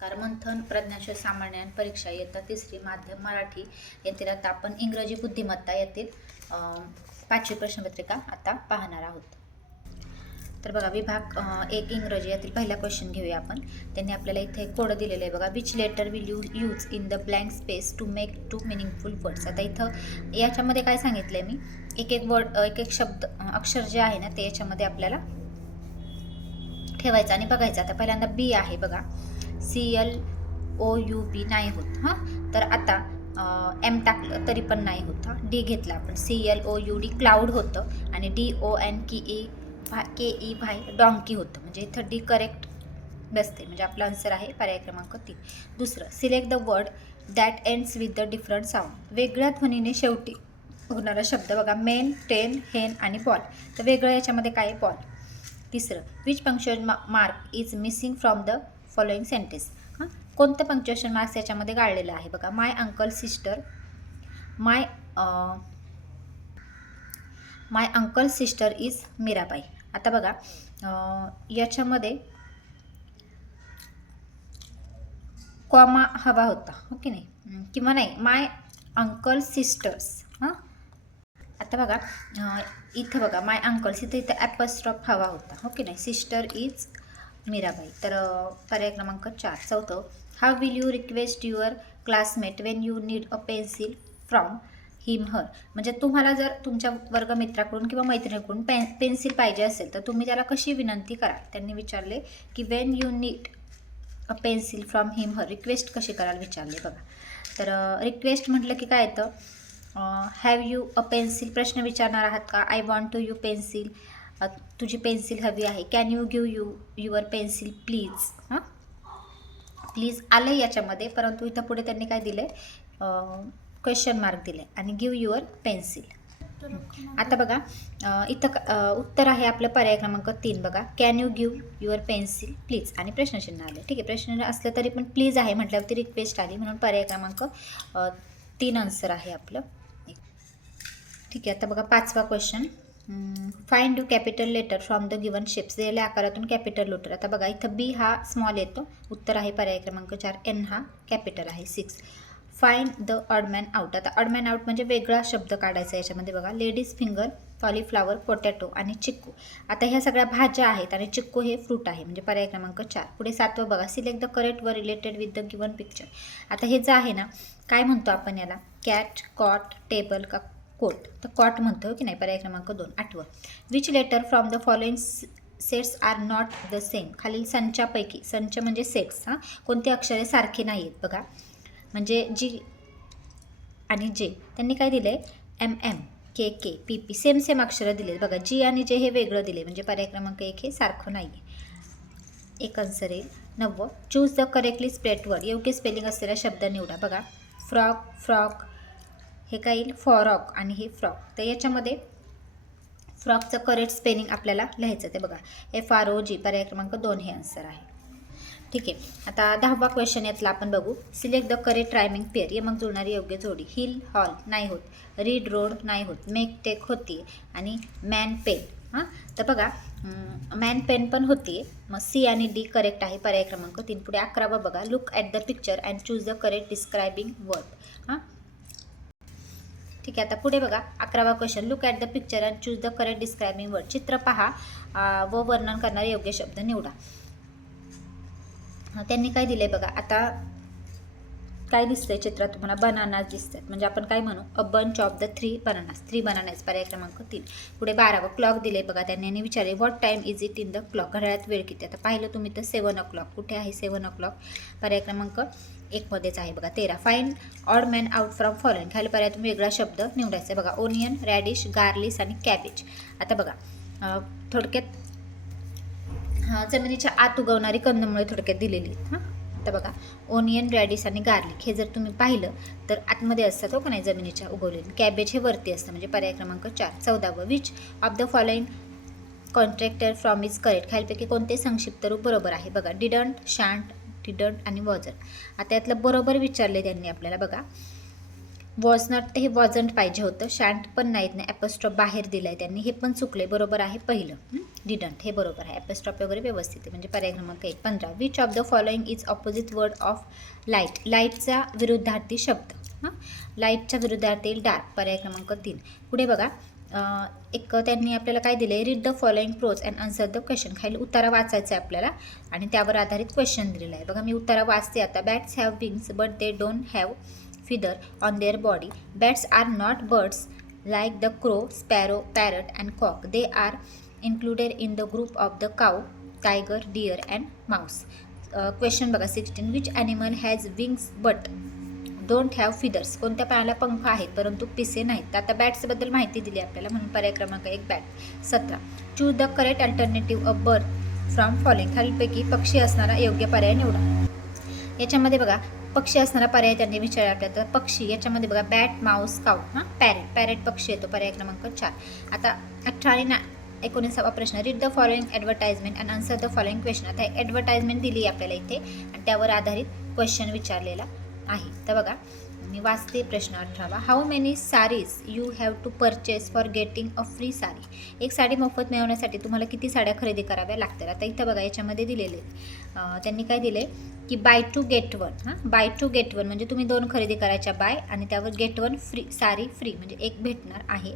मंथन प्रज्ञाशोध सामान्य परीक्षा इयत्ता तिसरी माध्यम मराठी यातील आता आपण इंग्रजी बुद्धिमत्ता यातील 5वी प्रश्नपत्रिका आता पाहणार आहोत. तर बघा विभाग 1 इंग्रजी यातील पहिला क्वेश्चन घेऊया आपण. त्यांनी आपल्याला इथे एक कोड दिलेलं आहे बघा. Which letter will you use in the blank space to make two meaningful words. आता इथं याच्यामध्ये काय सांगितलंय मी, एक एक वर्ड एक एक शब्द अक्षर जे आहे ना ते याच्यामध्ये आपल्याला ठेवायचं आणि बघायचं. आता पहिल्यांदा बी आहे बघा, CLOUB नाही होत. हां, तर आता एम टाकलं तरी पण नाही होत. हां, डी घेतला आपण, CLOUD क्लाउड होतं आणि DONKE भाई डॉंकी होतं. म्हणजे इथं डी करेक्ट बसते, म्हणजे आपला आन्सर आहे पर्याय क्रमांक 3. दुसरं, select the word that ends with the different sound. वेगळ्या ध्वनीने शेवटी होणारा शब्द बघा, मेन, टेन, हेन आणि बॉल. तर वेगळं याच्यामध्ये काय आहे? बॉल. तिसरं, which punctuation mark is missing from the following sentence. हां, कोणतं पंक्च्युएशन मार्क्स याच्यामध्ये गाळलेलं आहे बघा. My uncle sister, my uncle sister is Mirabai. आता बघा याच्यामध्ये कॉमा हवा होता, हो की नाही, किंवा नाही, माय अंकल सिस्टर्स. हां, आता बघा इथं बघा माय अंकल्स, इथं ॲपस्ट्रॉफ हवा होता, हो की नाही, सिस्टर इज मीराबाई. तर पर्याय क्रमांक 4. चौथं, how will you request your classmate Wien you need a pencil from him her. म्हणजे तुम्हाला जर तुमच्या वर्गमित्राकडून किंवा मैत्रिणीकडून पेन्सिल पाहिजे असेल तर तुम्ही त्याला कशी विनंती कराल. त्यांनी विचारले की Wien you need a pencil from him her, request कशी कराल विचारले बघा. तर रिक्वेस्ट म्हटलं की काय येतं, हॅव यू अ पेन्सिल, प्रश्न विचारणार आहात का. I want to you pencil, तुझी पेन्सिल हवी आहे. Can you give your pencil please. हां, प्लीज आलं याच्यामध्ये, परंतु इथं पुढे त्यांनी काय दिलं आहे, क्वेश्चन मार्क दिले आणि गिव युअर पेन्सिल. आता बघा इथं उत्तर आहे आपलं पर्याय क्रमांक 3 बघा, can you give your pencil please आणि प्रश्नचिन्ह आले. ठीक आहे, प्रश्न असलं तरी पण प्लीज आहे म्हटल्यावरती रिक्वेस्ट आली, म्हणून पर्याय क्रमांक 3 आन्सर आहे आपलं. ठीक आहे, आता बघा 5वा question. Find you capital letter from the given shapes. दिलेल्या आकारातून कॅपिटल लेटर. आता बघा इथं बी हा स्मॉल येतो, उत्तर आहे पर्याय क्रमांक 4. एन हा कॅपिटल आहे. 6, फाइंड द ऑडमॅन आउट. आता ऑडमॅन आउट म्हणजे वेगळा शब्द काढायचा याच्यामध्ये बघा. लेडीज फिंगर, कॉलीफ्लावर, पोटॅटो आणि चिक्कू. आता ह्या सगळ्या भाज्या आहेत आणि चिक्कू हे फ्रूट आहे, म्हणजे पर्याय क्रमांक 4. पुढे 7वं बघा, select the correct word related with the given picture. आता हे जे आहे ना, काय म्हणतो आपण याला, कॅट, कॉट, टेबल का कोट. तर कॉट म्हणतो की नाही, पर्याय क्रमांक 2. 8वं, which letter from the following sets are not the same. खालील संचापैकी, संच म्हणजे सेट्स, हां, कोणते अक्षरे सारखे नाही आहेत बघा. म्हणजे जी आणि जे, त्यांनी काय दिले, MM, KK, PP सेम अक्षरं दिले बघा. जी आणि जे हे वेगळं दिले, म्हणजे पर्याय क्रमांक 1 हे सारखं नाही आहे. एक आन्सर येईल. 9वं, choose the correctly spelled word. योग्य स्पेलिंग असलेला शब्द निवडा बघा. फ्रॉक, फ्रॉक, हे काय येईल, फॉरॉक आणि हे फ्रॉक. तर याच्यामध्ये फ्रॉकचं करेक्ट स्पेलिंग आपल्याला लिहायचं ते बघा, FROG, पर्याय क्रमांक 2 हे आन्सर आहे. ठीक आहे, आता 10वा क्वेश्चन यातला आपण बघू. Select the correct rhyming pair. ये मग जुळणारी योग्य जोडी. हिल, हॉल नाही होत. रीड, रोड नाही होत. मेक, टेक होती आणि मॅन, पेन. हां, तर बघा मॅन पेन पण होती. मग C आणि D करेक्ट आहे, पर्याय क्रमांक 3. पुढे 11वं बघा, look at the picture and choose the correct describing word. हां, ठीक आहे, आता पुढे बघा 11वा question, look at the picture and choose the correct describing word. चित्र पहा व वर्णन करणारे योग्य शब्द निवडा. त्यांनी काय दिले बघा. आता काय दिसतंय चित्रात तुम्हाला, बनानास दिसतात, म्हणजे आपण काय म्हणू, a bunch of the 3 bananas. 3 bananas, पर्याय क्रमांक 3. पुढे 12वं, क्लॉक दिले बघा. त्यांनी विचारले what time is it in the clock. घड्याळात वेळ किती. आता पाहिलं तुम्ही तर 7 o'clock. कुठे आहे 7 o'clock, पर्याय क्रमांक 1 मध्येच आहे बघा. 13, find odd man out from following. खाली पर्याय तुम्ही वेगळा शब्द निवडायचा आहे बघा. ओनियन, रॅडिश, गार्लिश आणि कॅबेज. आता बघा थोडक्यात जमिनीच्या आत उगवणारी कंदमुळे थोडक्यात दिलेली आहेत. हां, आता बघा ओनियन, रॅडिश आणि गार्लिक हे जर तुम्ही पाहिलं तर आतमध्ये असतात, हो का नाही, जमिनीच्या उगवलेली. कॅबेज हे वरती असतं, म्हणजे पर्याय क्रमांक 4. 14वं, which of the following contracted form is correct. खालीपैकी कोणते संक्षिप्त रूप बरोबर आहे बघा. डिडंट, शांट, डिडंट आणि वॉजन. आता यातलं बरोबर विचारले त्यांनी आपल्याला बघा. वॉज नॉट ते हे वॉजंट पाहिजे होतं. शँट पण नाहीत नाही, ॲपस्ट्रॉप बाहेर दिलं आहे त्यांनी, हे पण चुकलं आहे. बरोबर आहे पहिलं. डिडंट हे बरोबर आहे. ॲपस्ट्रॉप वगैरे व्यवस्थित आहे. म्हणजे पर्याय क्रमांक 1. 15. Which of the following is opposite word of light. लाईटचा विरुद्धार्थी शब्द. लाईटच्या विरुद्धार्थी डार्क. पर्याय क्रमांक 3. पुढे बघा, एक त्यांनी आपल्याला काय दिलं आहे, read the following prose and answer the question. खाली उत्तरा वाचायचं आहे आपल्याला आणि त्यावर आधारित क्वेश्चन दिलेलं आहे. बघा मी उत्तरा वाचते आता. Bats have wings but they don't have feather on their body. Bats are not birds like the crow, sparrow, parrot and cock. They are included in the group of the cow, tiger, deer and mouse. Question बघा 16. Which animal has wings but don't have feathers. कोणत्या प्राण्याला पंख आहेत परंतु पिसे नाहीत. आता बॅट्सबद्दल माहिती दिली आपल्याला म्हणून पर्याय क्रमांक 1 bat. 17. Choose the correct alternative a bird from following. खालीलपैकी पक्षी असणारा योग्य पर्याय निवडा. याच्यामध्ये बघा पक्षी असणारा पर्याय त्यांनी विचारला आपल्याला. तर पक्षी याच्यामध्ये बघा बॅट, माऊस, काऊ, पॅरेट पक्षी येतो. पर्याय क्रमांक 4. आता 18 आणि 19वा प्रश्न. Read the following advertisement and answer the following question. आता ॲडव्हर्टाइजमेंट दिली आहे आपल्याला इथे आणि त्यावर आधारित क्वेश्चन विचारलेला आहे. तर बघा मी वाचते प्रश्न 18वा. How many saris you have to purchase for getting a free sari. एक साडी मोफत मिळवण्यासाठी तुम्हाला किती साड्या खरेदी कराव्या लागतात. आता इथं बघा याच्यामध्ये दिलेले त्यांनी काय दिले की buy two get one. Buy two get one म्हणजे तुम्ही 2 खरेदी करायच्या बाय आणि त्यावर get one free, sari free म्हणजे एक भेटणार आहे.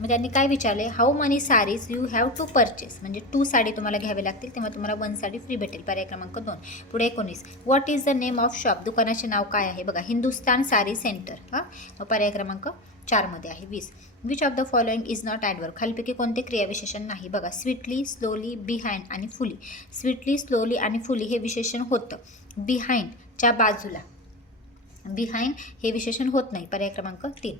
मग त्यांनी काय विचारले, how many saris you have to purchase म्हणजे 2 साडी तुम्हाला घ्यावे लागतील तेव्हा तुम्हाला 1 साडी फ्री भेटेल. पर्याय क्रमांक 2. पुढे 19. What is the name of shop. दुकानाचे नाव काय आहे. बघा हिंदुस्तान साडी सेंटर. पर्याय क्रमांक 4 मध्ये आहे. 20. Which of the following is not adverb. खालीपैकी कोणते क्रियाविशेषण नाही. बघा स्वीटली, स्लोली, बिहाइंड आणि फुली. स्वीटली, स्लोली आणि फुली हे विशेषण होतं. बिहाइंडच्या बाजूला, बिहाइंड हे विशेषण होत नाही. पर्याय क्रमांक 3.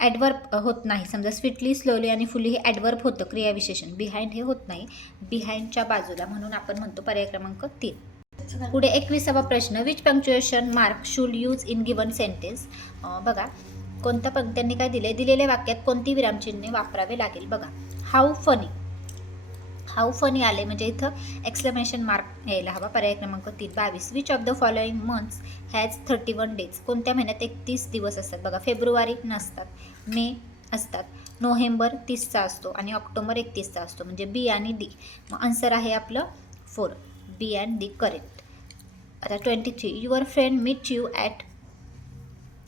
ॲडवर्ब होत नाही. समजा स्वीटली, स्लोली आणि फुली हे ॲडवर्ब होतं क्रियाविशेषण. बिहाइंड हे होत नाही. बिहाइंडच्या बाजूला म्हणून आपण म्हणतो पर्याय क्रमांक 3. पुढे 21वा प्रश्न. Which punctuation mark should use in given sentence. बघा कोणत्या त्यांनी काय दिले, दिलेल्या वाक्यात कोणती विरामचिन्हे वापरावे लागेल. बघा हाऊ फनी, हाऊ फनी आले म्हणजे इथं एक्सक्लेमेशन मार्क यायला हवा. पर्याय क्रमांक 3. 22. Which of the following months has 31 days. कोणत्या महिन्यात 31 दिवस असतात. बघा फेब्रुवारी नसतात, मे असतात, नोव्हेंबर 30चा असतो आणि ऑक्टोबर 31चा असतो म्हणजे बी आणि डी. मग आन्सर आहे आपलं 4. B and D correct. आता 23. Your friend meet you at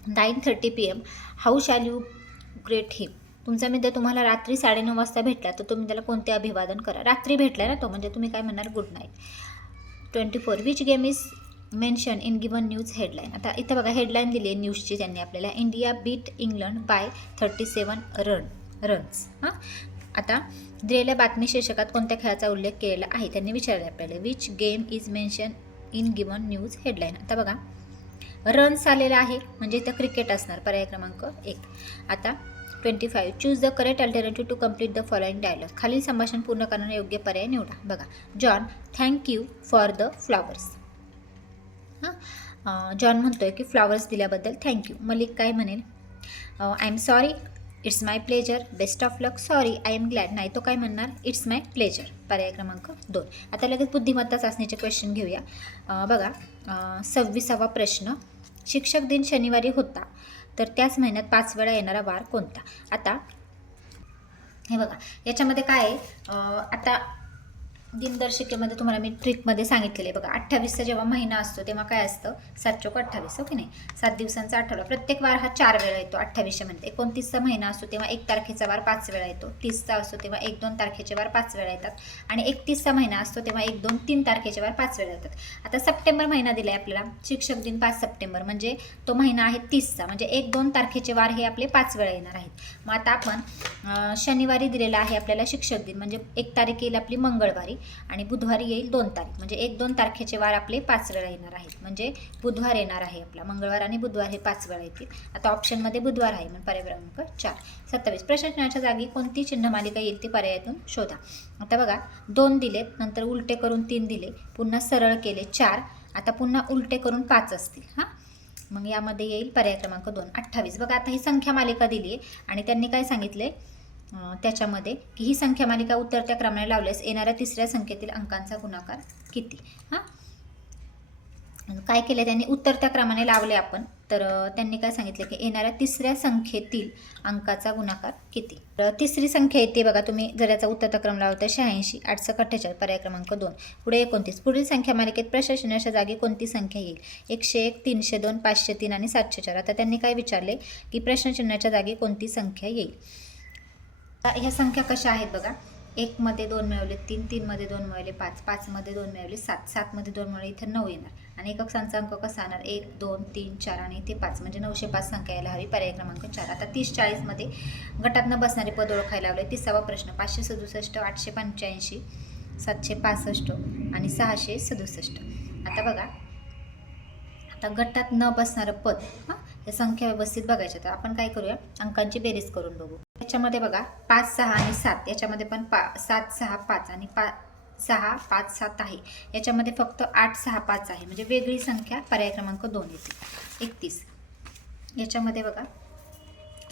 9:30 PM. How shall you greet him. तुमचा मित्र तुम्हाला रात्री 9:30 वाजता भेटला तर तुम्ही त्याला कोणते अभिवादन करा. रात्री भेटला ना तो म्हणजे तुम्ही काय म्हणणार, good night. 24. Which game is mention in given news headline. आता इथं बघा हेडलाईन दिली आहे न्यूजची त्यांनी आपल्याला. India beat England by 37 runs. आता दिलेल्या बातमी शीर्षकात कोणत्या खेळाचा उल्लेख केलेला आहे त्यांनी विचारले आपल्याला. Which game is mention in given news headline. आता बघा रन्स आलेला आहे म्हणजे इथं क्रिकेट असणार. पर्याय क्रमांक 1. आता 25. Choose the correct alternative to complete the following dialogue. खालील संभाषण पूर्ण करणारा योग्य पर्याय निवडा. बघा John thank you for the flowers. John म्हणतोय की फ्लॉवर्स दिल्याबद्दल थँक्यू. मलिक काय म्हणेल, I am sorry, it's my pleasure, best of luck, sorry, I am glad. नाही तो काय म्हणणार, इट्स माय प्लेजर. पर्याय क्रमांक 2. आता लगेच बुद्धिमत्ता चाचणीचे क्वेश्चन घेऊया. बघा 26वा प्रश्न. शिक्षक दिन शनिवारी होता तर त्याच महिन्यात 5 वेळा येणारा वार कोणता. आता हे बघा याच्यामध्ये काय आहे, आता दिनदर्शिकेमध्ये तुम्हाला मी ट्रिकमध्ये सांगितलेले बघा 28चा जेव्हा महिना असतो तेव्हा काय असतं, 7 चोक 28 हो की नाही, 7 दिवसांचा आठवडा. प्रत्येक वार हा 4 वेळा येतो 28 मध्ये. 29चा महिना असतो तेव्हा 1 तारखेचा वार 5 वेळा येतो. 30चा असतो तेव्हा 1-2 तारखेचे वार 5 वेळा येतात आणि 31चा महिना असतो तेव्हा 1-2-3 तारखेचे वार 5 वेळा येतात. आता सप्टेंबर महिना दिला आहे आपल्याला, शिक्षक दिन 5 सप्टेंबर म्हणजे तो महिना आहे 30चा म्हणजे 1-2 तारखेचे वार हे आपले 5 वेळा येणार आहेत. मग आता आपण शनिवारी दिलेला आहे आपल्याला शिक्षक दिन म्हणजे 1 तारीख येईल आपली मंगळवारी आणि बुधवारी येईल 2 तारीख म्हणजे 1-2 तारखेचे वार आपले 5 वेळा येणार आहेत. म्हणजे बुधवार येणार आहे आपला, मंगळवार आणि बुधवार हे 5 वेळा येतील. आता ऑप्शनमध्ये बुधवार आहे म्हणजे पर्याय क्रमांक 4. 27. प्रश्नचिन्हाच्या जागी कोणती चिन्ह मालिका येईल ती पर्यायातून शोधा. आता बघा 2 दिलेत, नंतर उलटे करून 3 दिले, पुन्हा सरळ केले 4, आता पुन्हा उलटे करून 5 असतील. मग यामध्ये येईल पर्याय क्रमांक 2. 28. बघा आता ही संख्या मालिका दिली आहे आणि त्यांनी काय सांगितले त्याच्यामध्ये की ही संख्या मालिका उतरत्या क्रमाने लावल्यास येणाऱ्या तिसऱ्या संख्येतील अंकांचा गुणाकार किती. काय केलं त्यांनी उतरत्या क्रमाने लावले आपण. तर त्यांनी काय सांगितलं की येणाऱ्या तिसऱ्या संख्येतील अंकाचा गुणाकार किती. तर तिसरी संख्या येते बघा, तुम्ही जर याचा उतरता क्रम लावता 86, 8 48, पर्याय क्रमांक 2. पुढे 29. पुढील संख्या मालिकेत प्रश्न चिन्हाच्या जागी कोणती संख्या येईल. 101, 302, 503 आणि 704. आता त्यांनी काय विचारले की प्रश्न चिन्हाच्या जागी कोणती संख्या येईल. आता ह्या संख्या कशा आहेत बघा. 1 मध्ये 2 मिळवले 3, 3 मध्ये 2 मिळवले 5, 5 मध्ये 2 मिळवले 7, 7 मध्ये 2 मिळवले इथे 9 येणार. आणि एकक संख्या अंक कसा येणार 1, 2, 3, 4 आणि इथे 5 म्हणजे 905 संख्या यायला हवी. पर्याय क्रमांक 4. आता 30 40 मध्ये गटात न बसणारे पद ओळखायला लावले. 30वा प्रश्न 567, 885, 765 आणि 667. आता बघा, आता गटात न बसणारं पद हे संख्या व्यवस्थित बघायच्या. तर आपण काय करूया, अंकांची बेरीज करून बघू. याच्यामध्ये बघा 5 6 आणि 7, याच्यामध्ये पण 7 6 5 आणि 6 5 7 आहे. याच्यामध्ये फक्त 8 6 5 आहे म्हणजे वेगळी संख्या. पर्याय क्रमांक 2 येते. 31 याच्यामध्ये बघा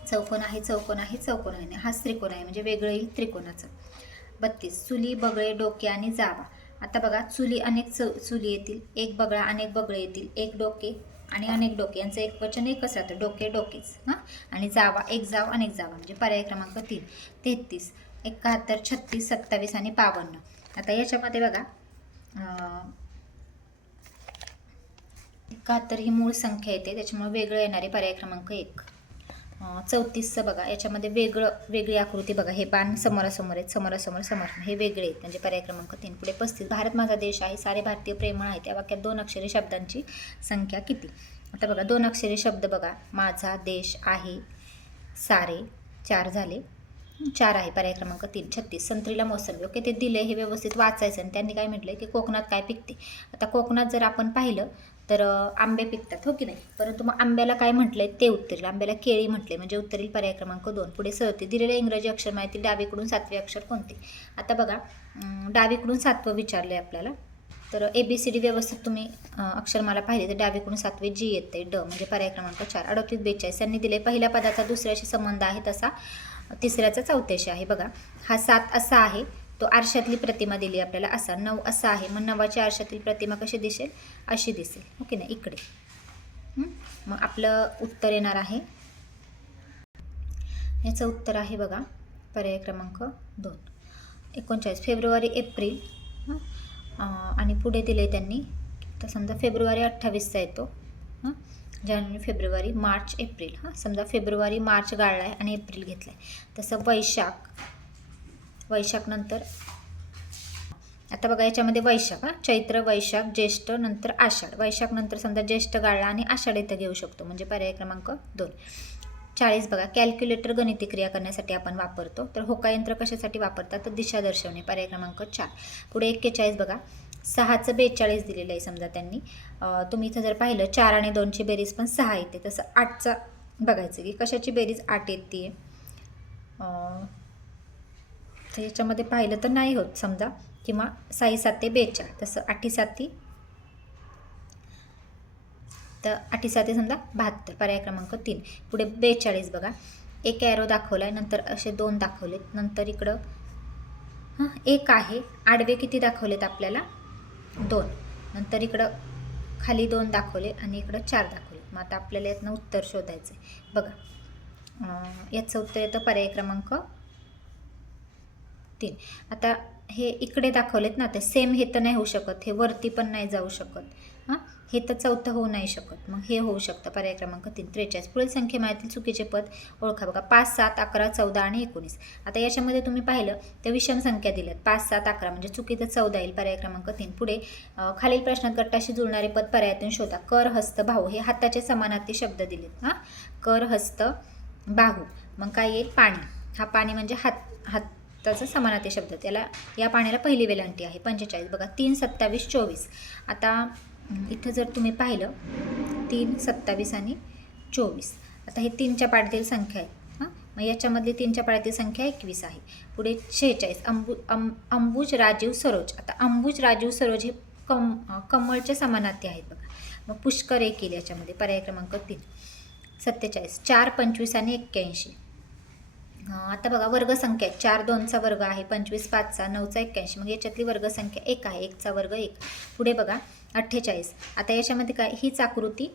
चौकोन आहे, चौकोन आहे, चौकोन आहे, हाच त्रिकोण आहे म्हणजे वेगळं येईल त्रिकोणाचं. 32 चुली बगळे डोके आणि जावा. आता बघा चुली अनेक चुली येतील, एक बगळा अनेक बगळे येतील, एक डोके आणि अनेक डोके यांचं एक वचन एकच राहतं, डोके डोकेच. आणि जावा एक जाव अनेक जावा म्हणजे पर्याय क्रमांक 3. 33 71 36 27 आणि 52. आता याच्यामध्ये बघा 71 ही मूळ संख्या येते त्याच्यामुळे वेगळं येणारे पर्याय क्रमांक 1. 34चं बघा, याच्यामध्ये वेगळी आकृती बघा, हे बाण समोरासमोर आहेत, समोर हे वेगळे आहेत म्हणजे पर्याय क्रमांक 3. पुढे 35 भारत माझा देश आहे, सारे भारतीय प्रेमळ आहेत. या वाक्यात 2 अक्षरी शब्दांची संख्या किती. आता बघा 2 अक्षरी शब्द बघा, माझा देश आहे, सारे 4 झाले, 4 आहे पर्याय क्रमांक 3. 36 संत्रीला मोसंबी. ओके, ते दिले हे व्यवस्थित वाचायचं. आणि त्यांनी काय म्हटलं की कोकणात काय पिकते. आता कोकणात जर आपण पाहिलं तर आंबे पिकतात, हो की नाही. परंतु मग आंब्याला काय म्हटलंय ते उत्तरेल, आंब्याला केळी म्हटले म्हणजे उत्तरेल पर्याय क्रमांक 2. पुढे 37 दिलेले इंग्रजी अक्षर माहिती डावीकडून 7वे अक्षर कोणते. आता बघा डावीकडून 7वं विचारलंय आपल्याला. तर ABCD व्यवस्थित तुम्ही अक्षरमाला पाहिली तर डावीकडून 7वे G येते, ड म्हणजे पर्याय क्रमांक 4. 38 42 यांनी दिले पहिल्या पदाचा दुसऱ्याशी संबंध आहे तसा तिसऱ्याचा चौथ्याशी आहे. बघा हा 7 असा आहे, तो आरशातली प्रतिमा दिली आपल्याला असा. 9 असा आहे, मग 9च्या आरशातील प्रतिमा कशी दिसेल, अशी दिसेल, ओके ना, इकडे. मग आपलं उत्तर येणार आहे, याचं उत्तर आहे बघा पर्याय क्रमांक 2. 39 फेब्रुवारी एप्रिल आणि पुढे दिले त्यांनी. तर समजा फेब्रुवारी 28चा येतो, जानेवारी फेब्रुवारी मार्च एप्रिल. समजा फेब्रुवारी मार्च गाळला आहे आणि एप्रिल घेतला आहे. तसं वैशाख नंतर आता बघा याच्यामध्ये वैशाख चैत्र वैशाख ज्येष्ठ नंतर आषाढ. वैशाख नंतर समजा ज्येष्ठ गाळला आणि आषाढ इथं घेऊ शकतो म्हणजे पर्याय क्रमांक 2. 40 बघा कॅल्क्युलेटर गणिती क्रिया करण्यासाठी आपण वापरतो. तर होका यंत्र कशासाठी वापरतात तर दिशा दर्शवणे, पर्याय क्रमांक 4. पुढे 41 बघा 6चं 42 दिलेलं आहे समजा त्यांनी. तुम्ही इथं जर पाहिलं 4 आणि 2ची बेरीज पण 6 येते. तसं 8चा बघायचं की कशाची बेरीज 8 येते. तर याच्यामध्ये पाहिलं तर नाही होत समजा, किंवा 6 7 42. तसं 8 7 तर 8 7 समजा 72 पर्याय क्रमांक 3. पुढे 42 बघा एक ॲरो दाखवला आहे, नंतर असे 2 दाखवलेत, नंतर इकडं एक आहे, आडवे किती दाखवलेत आपल्याला 2, नंतर इकडं खाली 2 दाखवले आणि इकडं 4 दाखवले. मग आता आपल्याला यातनं उत्तर शोधायचं आहे. बघा याचं उत्तर येतं पर्याय क्रमांक 3. आता हे इकडे दाखवलेत ना, ते सेम हे तर नाही होऊ शकत, हे वरती पण नाही जाऊ शकत, हे तर चौथं होऊ नाही शकत, मग हे होऊ शकतं पर्याय क्रमांक 3. 43 पुढील संख्येमातील चुकीचे पद ओळखा. बघा 5 7 11 14 आणि 19. आता याच्यामध्ये तुम्ही पाहिलं तर विषम संख्या दिल्यात 5 7 11 म्हणजे चुकीचं 14 येईल पर्याय क्रमांक 3. पुढे खालील प्रश्नात गटाशी जुळणारे पद पर्यायातून शोधा. कर हस्त बाहू हे हाताचे समानार्थी शब्द दिलेत. कर हस्त बाहू मग काय येईल पाणी. हा पाणी म्हणजे हाताचा समानार्थी शब्द, त्याला या पाण्याला पहिली वेलांटी आहे. 45 बघा 3 27 24. आता इथं जर तुम्ही पाहिलं 3 27 आणि 24. आता हे 3च्या पाड्यातील संख्या आहे. मग याच्यामधली 3च्या पाड्यातील संख्या 21 आहे. पुढे 46 अंबुज राजीव सरोज. आता अंबुज राजीव सरोज हे कमळचे समानार्थी आहेत बघा. मग पुष्कर एक येईल याच्यामध्ये पर्याय क्रमांक 3. 47 4 25 आणि 81. आता बघा वर्गसंख्या 4 2चा वर्ग आहे, 25 5चा, 9चा 81. मग याच्यातली वर्गसंख्या 1 आहे, 1चा वर्ग 1. पुढे बघा 48. आता याच्यामध्ये काय, हीच आकृती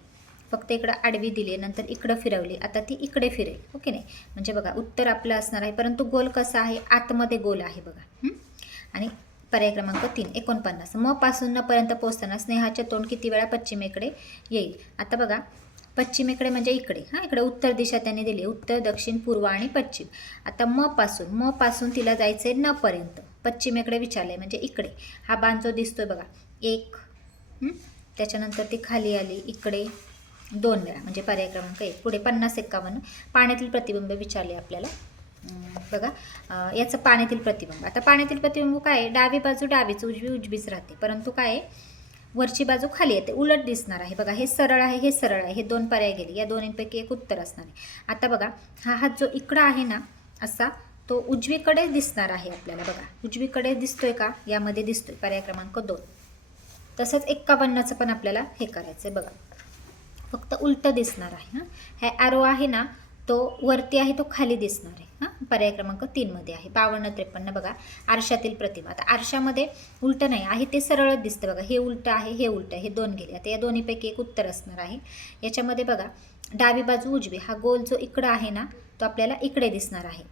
फक्त इकडं आडवी दिली आहे, नंतर इकडं फिरवली, आता ती इकडे फिरेल. ओके नाही, म्हणजे बघा उत्तर आपलं असणार आहे, परंतु गोल कसा आहे, आतमध्ये गोल आहे बघा. आणि पर्याय क्रमांक 3 49. म पासून न पर्यंत पोहोचताना स्नेहाचे तोंड किती वेळा पश्चिमेकडे येईल. आता बघा पश्चिमेकडे म्हणजे इकडे, इकडे उत्तर दिशा त्यांनी दिली, उत्तर, दक्षिण, पूर्व आणि पश्चिम. आता म पासून तिला जायचं आहे न पर्यंत, पश्चिमेकडे विचारलं आहे म्हणजे इकडे. हा बाण जो दिसतोय बघा 1, त्याच्यानंतर ती खाली आली इकडे 2 वेळा म्हणजे पर्याय क्रमांक 1. पुढे 50 51 पाण्यातील प्रतिबिंब विचारले आपल्याला. बघा याचं पाण्यातील प्रतिबिंब. आता पाण्यातील प्रतिबिंब काय आहे, डावी बाजू डावीच, उजवीच राहते, परंतु काय आहे वरची बाजू खाली येते, उलट दिसणार आहे. बघा हे सरळ आहे, हे सरळ आहे, हे 2 पर्याय गेले, या दोन्हीपैकी एक उत्तर असणार आहे. आता बघा हा हात जो इकडं आहे ना असा, तो उजवीकडे दिसणार आहे आपल्याला. बघा उजवीकडे दिसतोय का, यामध्ये दिसतोय पर्याय क्रमांक 2. तसंच 51चं पण आपल्याला हे करायचं आहे बघा, फक्त उलटं दिसणार आहे. हे ॲरो आहे ना तो वरती आहे, तो खाली दिसणार आहे. पर्याय क्रमांक 3 मध्ये आहे. 52 53 बघा आरशातील प्रतिमा. आता आरशामध्ये उलटं नाही आहे, ते सरळच दिसतं बघा, हे उलटं आहे, हे उलटं आहे, हे 2 गेले. आता या दोन्हीपैकी एक उत्तर असणार आहे. याच्यामध्ये बघा डावी बाजू उजवी, हा गोल जो इकडं आहे ना तो आपल्याला इकडे दिसणार आहे,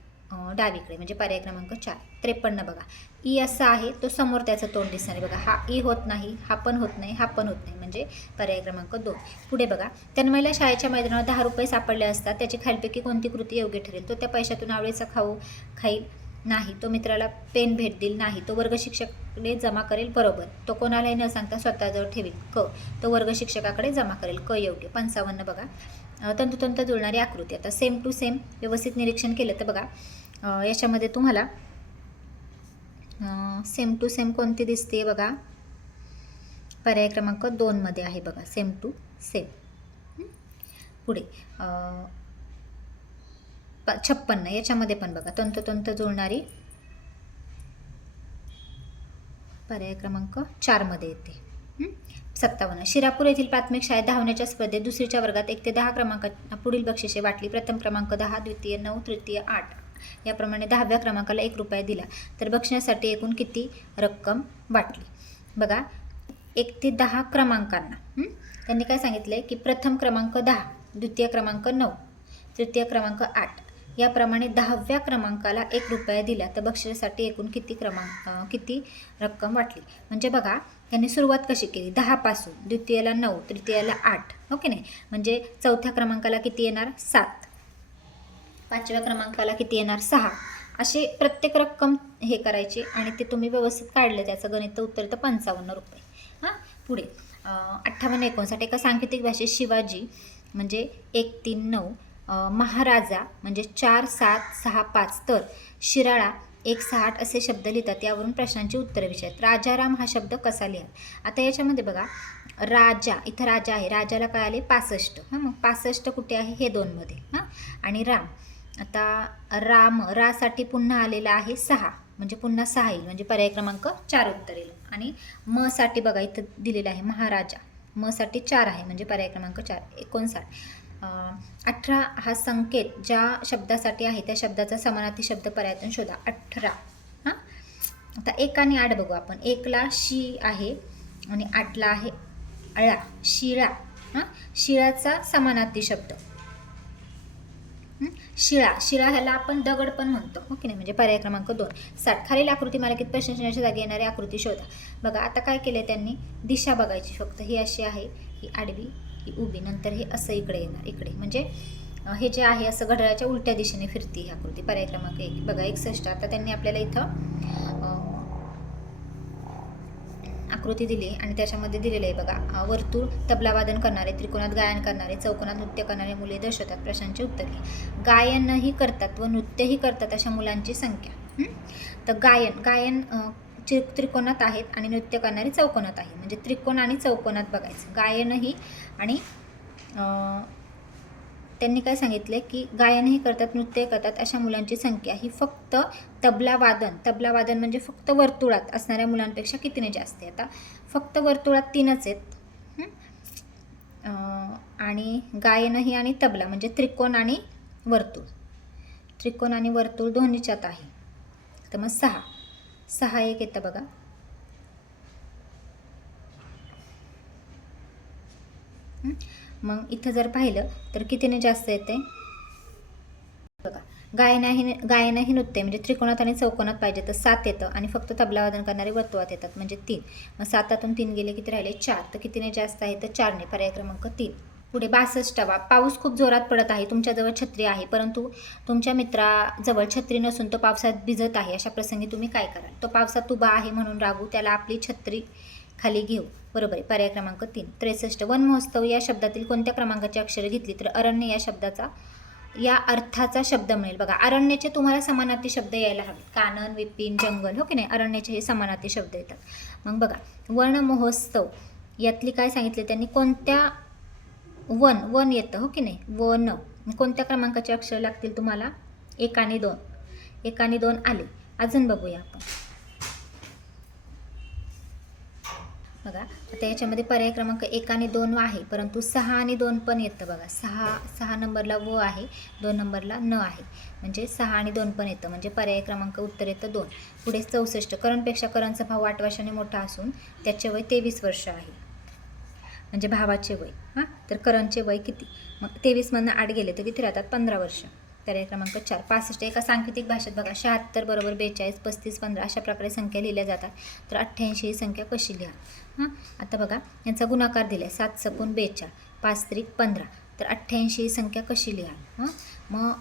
डावीकडे म्हणजे पर्याय क्रमांक 4. 53 बघा ई असा आहे, तो समोर त्याचं तोंड दिसणार आहे. बघा हा ई होत नाही, हा पण होत नाही, हा पण होत नाही, म्हणजे पर्याय क्रमांक 2. पुढे बघा तन्मयला शाळेच्या मैदानावर 10 रुपये सापडले असतात, त्याची खालीलपैकी कोणती कृती योग्य ठरेल. तो त्या पैशातून आवडीचा खाऊ खाईल नाही, तो मित्राला पेन भेट देईल नाही, तो वर्ग शिक्षकाकडे जमा करेल बरोबर, तो कोणालाही न सांगता स्वतःजवळ ठेवील तो वर्ग शिक्षकाकडे जमा करेल येवढे. 55 बघा तंतोतंत जुळणारी आकृती. आता सेम टू सेम व्यवस्थित निरीक्षण केलं तर बघा याच्यामध्ये तुम्हाला सेम टू सेम कोणती दिसते बघा, पर्याय क्रमांक 2 मध्ये आहे बघा सेम टू सेम. पुढे 56 याच्यामध्ये पण बघा तंतोतंत जुळणारी, पर्याय क्रमांक 4 मध्ये येते. 57 शिरापूर येथील प्राथमिक शाळेत धावण्याच्या स्पर्धेत दुसरीच्या वर्गात 1 ते 10 क्रमांकात पुढील बक्षिसे वाटली. प्रथम क्रमांक 10, द्वितीय 9, तृतीय 8. याप्रमाणे 10व्या क्रमांकाला 1 रुपया दिला तर बक्षिसासाठी एकूण किती रक्कम वाटली. बघा 1 ते 10 क्रमांकांना त्यांनी काय सांगितलंय की प्रथम क्रमांक 10, द्वितीय क्रमांक 9, तृतीय क्रमांक 8. याप्रमाणे 10व्या क्रमांकाला 1 रुपया दिला तर बक्षिसासाठी एकूण किती रक्कम वाटली. म्हणजे बघा त्यांनी सुरुवात कशी केली, 10 पासून, द्वितीयला 9, तृतीयला 8. ओके नाही, म्हणजे चौथ्या क्रमांकाला किती येणार 7, 5व्या क्रमांकाला किती येणार 6. असे प्रत्येक रक्कम हे करायची आणि ते तुम्ही व्यवस्थित काढलं त्याचं गणित उत्तर तर 55 रुपये. पुढे 58 59 एका सांकेतिक भाषेत शिवाजी म्हणजे 1 3 9, महाराजा म्हणजे 4 7 6 5, तर शिराळा 1 6 8 असे शब्द लिहितात. यावरून प्रश्नांची उत्तरं विचारतात. राजाराम हा शब्द कसा लिहा. आता याच्यामध्ये बघा राजा, इथं राजा आहे, राजाला काय आले 65. मग 65 कुठे आहे, हे 2 मध्ये. आणि राम, आता राम साठी पुन्हा आलेला आहे 6, म्हणजे पुन्हा 6 येईल, म्हणजे पर्याय क्रमांक 4 उत्तर येईल. आणि म साठी बघा इथं दिलेलं आहे महाराजा, म साठी 4 आहे, म्हणजे पर्याय क्रमांक 4. 59 18 हा संकेत ज्या शब्दासाठी आहे त्या शब्दाचा समानार्थी शब्द पर्यायातून शोधा. 18. आता 1 आणि 8 बघू आपण. 1ला शी आहे आणि 8ला आहे अळा, शिळा. शिळाचा समानार्थी शब्द शिळा ह्याला आपण दगड पण म्हणतो. ओके नाही, म्हणजे पर्याय क्रमांक 2. 60 खालील आकृती मालिकेत प्रश्नचिन्हाच्या जागी येणारी आकृती शोधा. बघा आता काय केलं त्यांनी, दिशा बघायची फक्त, ही अशी आहे, ही आडवी, ही उभी, नंतर हे असं इकडे येणार, इकडे म्हणजे हे जे आहे असं घड्याळाच्या उलट्या दिशेने फिरती ही आकृती. पर्याय क्रमांक 1 बघा 61. आता त्यांनी आपल्याला इथं आकृती दिली आणि त्याच्यामध्ये दिलेलं आहे बघा वर्तुळ तबलावादन करणारे, त्रिकोणात गायन करणारे, चौकोनात नृत्य करणारे मुले दर्शवतात. प्रश्नांची उत्तरे. गायनही करतात व नृत्यही करतात अशा मुलांची संख्या. तर गायन त्रिकोणात आहेत आणि नृत्य करणारे चौकोनात आहे, म्हणजे त्रिकोण आणि चौकोनात बघायचं. गायनही आणि त्यांनी काय सांगितले की गायनही करतात, नृत्य करतात अशा मुलांची संख्या ही फक्त तबलावादन म्हणजे फक्त वर्तुळात असणाऱ्या मुलांपेक्षा कितीने जास्त आहे. आता फक्त वर्तुळात 3च आहेत, आणि गायनही आणि तबला म्हणजे त्रिकोण आणि वर्तुळ दोन्हीच्यात आहे. तर मग 6 एक येतं बघा. मग इथं जर पाहिलं तर कितीने जास्त येते बघा. गायनाही नृत्य म्हणजे त्रिकोणात आणि चौकोनात पाहिजे तर 7 येतं आणि फक्त तबला वादन करणारे वर्तुळात येतात म्हणजे 3. मग 7तून 3 गेले किती राहिले 4. तर कितीने जास्त आहे तर 4ने. पर्याय क्रमांक 3. पुढे 62वा. पाऊस खूप जोरात पडत आहे, तुमच्याजवळ छत्री आहे, परंतु तुमच्या मित्राजवळ छत्री नसून तो पावसात भिजत आहे. अशा प्रसंगी तुम्ही काय कराल? तो पावसात उभा आहे म्हणून रागू, त्याला आपली छत्री खाली घेऊ. बरोबर आहे. पर्याय क्रमांक 3. 63. वन महोत्सव या शब्दातील कोणत्या क्रमांकाची अक्षरे घेतली तर अरण्य या शब्दाचा या अर्थाचा शब्द मिळेल. बघा, अरण्याचे तुम्हाला समानार्थी शब्द यायला हवे. कानन, विपिन, जंगल, हो की नाही, अरण्याचे हे समानार्थी शब्द येतात. मग बघा, वन महोत्सव यातली काय सांगितले त्यांनी, कोणत्या वन येतं, हो की नाही, वन. कोणत्या क्रमांकाचे अक्षर लागतील तुम्हाला? 1 आणि 2. 1 आणि 2 आले. अजून बघूया आपण. बघा, आता याच्यामध्ये पर्याय क्रमांक 1 आणि 2 आहे, परंतु 6 आणि 2 पण येतं. बघा, 6 नंबरला व आहे, 2 नंबरला न आहे, म्हणजे 6 आणि 2 पण येतं, म्हणजे पर्याय क्रमांक उत्तर येतं 2. पुढे 64. करणपेक्षा करणचा भाऊ 8 वर्षांनी मोठा असून त्याचे वय 23 वर्ष आहे, म्हणजे भावाचे वय. हां, तर करणचे वय किती? मग 23मधनं 8 गेले तर किती राहतात? 15 वर्ष. पर्याय क्रमांक 4. 65. एका सांकेतिक भाषेत बघा 76 बरोबर 42, 35, 15 अशा प्रकारे संख्या लिहिल्या जातात, तर 88 ही संख्या कशी लिहा? हां, आता बघा, यांचा गुणाकार दिला आहे 7 सकून 42, 5 त्रिक 15, तर 88 ही संख्या कशी लिहा? हां, मग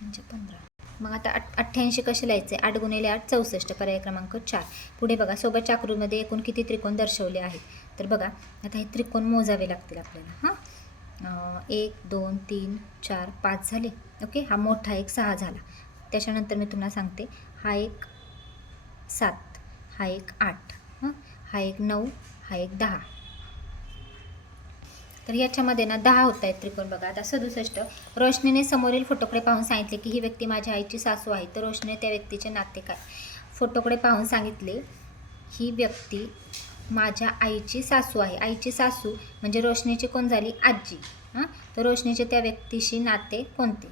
म्हणजे 15. मग आता 88 कसे लिहायचे? 8 गुणिले 8 64. पर्याय क्रमांक 4. पुढे बघा, सोबतच्या आकृतीमध्ये एकूण किती त्रिकोण दर्शवले आहेत? तर बघा, आता हे त्रिकोण मोजावे लागतील आपल्याला. हां, 1 2 3 4 5 झाले. ओके, हा मोठा एक 6 झाला. त्याच्यानंतर मी तुम्हाला सांगते, हा एक 7, हा एक 8, हा एक 9, हा एक 10. तर याच्यामध्ये ना 10 होत आहेत त्रिकोण. बघा, आता 67. रोशनीने समोरील फोटोकडे पाहून सांगितले की ही व्यक्ती माझ्या आईची सासू आहे, तर रोशनीने त्या व्यक्तीचे नाते काय? फोटोकडे पाहून सांगितले ही व्यक्ती माझ्या आईची सासू आहे. आईची सासू म्हणजे रोशनीची कोण झाली? आजी. हां, तर रोशनीचे त्या व्यक्तीशी नाते कोणते?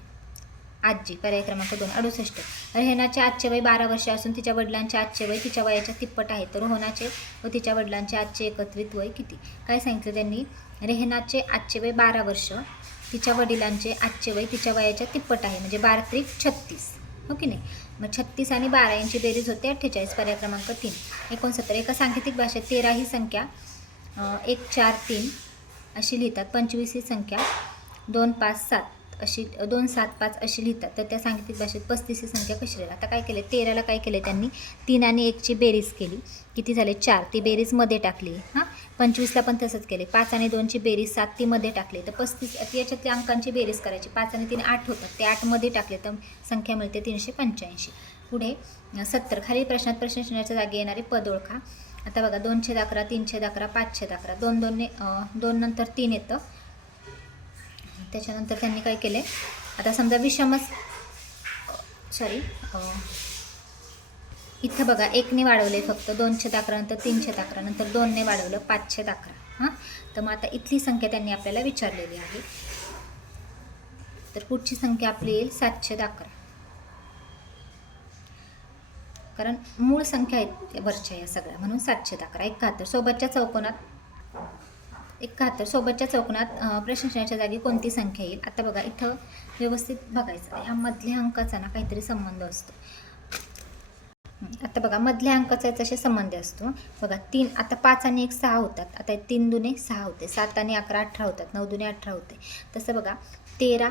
आजी. पर्याय क्रमांक 2. 68. रेहनाचे आजचे वय 12 वर्ष असून तिच्या वडिलांचे आजचे वय तिच्या वयाच्या तिप्पट आहे, तर रोहनाचे व तिच्या वडिलांचे आजचे एकत्रित वय किती? काय सांगितलं त्यांनी? रेहनाचे आजचे वय 12 वर्ष, तिच्या वडिलांचे आजचे वय तिच्या वयाच्या तिप्पट आहे, म्हणजे 12 त्रिक 36, हो की नाही. मग 36 आणि 12 यांची बेरीज होते 48. पर्याय क्रमांक 3. 69. एका सांकेतिक भाषेत 13 ही संख्या 1 4 3 अशी लिहितात, 25 ही संख्या 2 5 7 अशी 2 7 5 अशी लिहितात, तर त्या सांकेतिक भाषेत 35 ही संख्या कशी लिहिली? आता काय केले? 13ला काय केले त्यांनी? 3 आणि 1ची बेरीज केली, किती झाले? 4. ती बेरीज मध्ये टाकली. हां, 25ला पण तसंच केले. 5 आणि 2ची बेरीज 7 ती मध्ये टाकली, तर 35 याच्यातल्या अंकांची बेरीज करायची. 5 आणि 3 8 होतात, ते 8 मध्ये टाकले तर संख्या मिळते 385. पुढे 70. खालील प्रश्नात प्रश्नचिन्हाच्या जागी येणारे पद ओळखा. आता बघा, 211, 311, 511, 2 नंतर 3 येतं. त्याच्यानंतर त्यांनी काय केले? आता समजा इथं बघा 1ने वाढवले फक्त, 211 नंतर 311 नंतर 2ने वाढवलं 511. हां, तर मग आता इथली संख्या त्यांनी आपल्याला विचारलेली आहे, तर पुढची संख्या आपली येईल 711, कारण मूळ संख्या आहेत वरच्या या सगळ्या, म्हणून 711. 71. सोबतच्या चौकोनात प्रश्नचिन्हाच्या जागी कोणती संख्या येईल? आता बघा, इथं व्यवस्थित बघायचं, ह्या मधल्या अंकाचा ना काहीतरी संबंध असतो. आता बघा, मधल्या अंकाचा तसे संबंध असतो. बघा, 3 आता 5 आणि 1 6 होतात, आता 3 दुने 6 होते, 7 आणि 11 18 होतात, 9 दुने 18 होते. तसं बघा, 13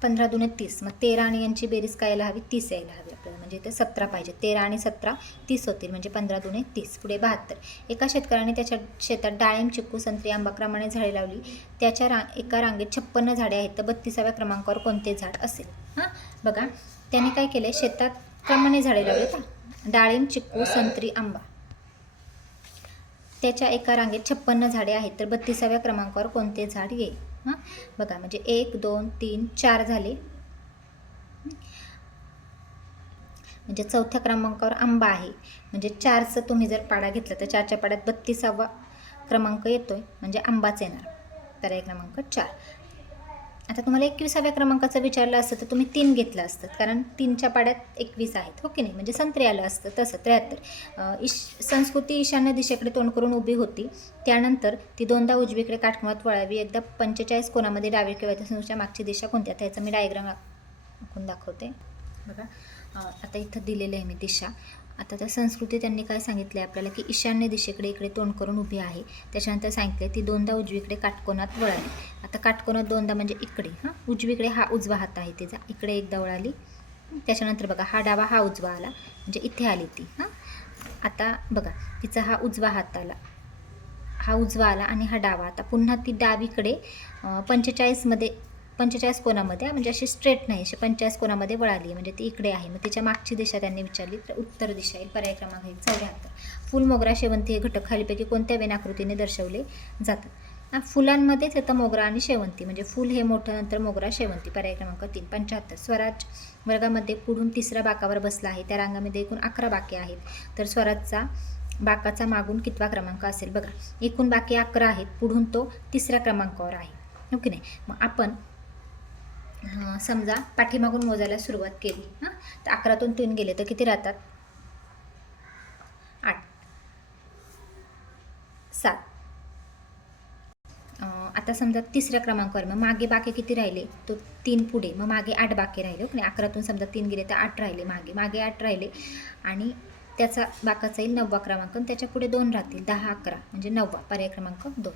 15 दुने 30, मग 13 आणि यांची बेरीज काय यायला हवी? 30 यायला हवी आपल्याला, म्हणजे इथे 17 पाहिजे. 13 आणि 17 30 होतील, म्हणजे 15 दुने 30. पुढे 72. एका शेतकऱ्याने त्याच्या शेतात डाळिंब, चिक्कू, संत्री, आंबा क्रमाने झाडे लावली, त्याच्या एका रांगेत 56 झाडे आहेत, तर 32व्या क्रमांकावर कोणते झाड असेल? हां, बघा, त्याने काय केले? शेतात क्रमाने झाडे लावले का? डाळिंब, चिक्कू, संत्री, आंबा, त्याच्या एका रांगेत 56 झाडे आहेत, तर 32व्या क्रमांकावर कोणते झाड येईल? हां, बघा, म्हणजे 1 2 3 4 झाले, म्हणजे 4थ्या क्रमांकावर आंबा आहे, म्हणजे 4चं तुम्ही जर पाडा घेतला तर 4च्या पाड्यात 32वा क्रमांक येतोय, म्हणजे आंबाच येणार. पर्याय क्रमांक 4. आता तुम्हाला 21व्या क्रमांकाचं विचारलं असतं तर तुम्ही 3 घेतलं असतं, कारण 3च्या पाड्यात 21 आहेत, हो की नाही, म्हणजे संत्री आलं असतं. तसं 73. संस्कृती ईशान्य दिशेकडे तोंड करून उभी होती, त्यानंतर ती दोनदा उजवीकडे काटकोनात वळावी, एकदा 45 कोनामध्ये डावी किंवा संस्कृतीच्या मागची दिशा कोणत्या, त्याचं मी डायग्राम आखून दाखवते बघा. आता इथं दिलेलं आहे मी दिशा. आता त्या संस्कृती त्यांनी काय सांगितलं आहे आपल्याला, की ईशान्य दिशेकडे इकडे तोंड करून उभी आहे. त्याच्यानंतर सांगितलं ती दोनदा उजवीकडे काटकोनात वळाली. आता काटकोनात दोनदा म्हणजे इकडे, उजवीकडे हा उजवा हात आहे तिचा, इकडे एकदा वळाली. त्याच्यानंतर बघा हा डावा हा उजवा आला, म्हणजे इथे आली ती. आता बघा तिचा हा उजवा हात आला, हा उजवा आला आणि हा डावा. आता पुन्हा ती डावीकडे 45 कोनामध्ये, म्हणजे अशी स्ट्रेट नाही, अशी 45 कोनामध्ये वळाली, म्हणजे ती इकडे आहे. मग तिच्या मागची दिशा त्यांनी विचारली, तर उत्तर दिशा येईल. पर्याय क्रमांक 74. फुल, मोगरा, शेवंती हे घटक खालीपैकी कोणत्या वेनाकृतीने दर्शवले जातात. फुलांमध्येच येतं मोगरा आणि शेवंती, म्हणजे फुल हे मोठं, नंतर मोगरा, शेवंती. पर्याय क्रमांक 3. 75. स्वराज वर्गामध्ये पुढून 3ऱ्या बाकावर बसला आहे, त्या रांगामध्ये एकूण 11 बाके आहेत, तर स्वराजचा बाकाचा मागून कितवा क्रमांक असेल. बघा एकूण बाकी 11 आहेत, पुढून तो 3ऱ्या क्रमांकावर आहे, हो की नाही. मग आपण समजा पाठीमागून मोजायला सुरुवात केली, तर 11तून 3 गेले तर किती राहतात, 8, 7. आता समजा 3ऱ्या क्रमांकावर, मग मागे बाकी किती राहिले, तो 3 पुढे, मग मागे 8 बाकी राहिले, हो की नाही. 11तून समजा 3 गेले तर 8 राहिले, मागे 8 राहिले, आणि त्याचा बाकाचा येईल 9वा क्रमांक, त्याच्या पुढे 2 राहतील, 10, 11 म्हणजे 9वा. पर्याय क्रमांक 2.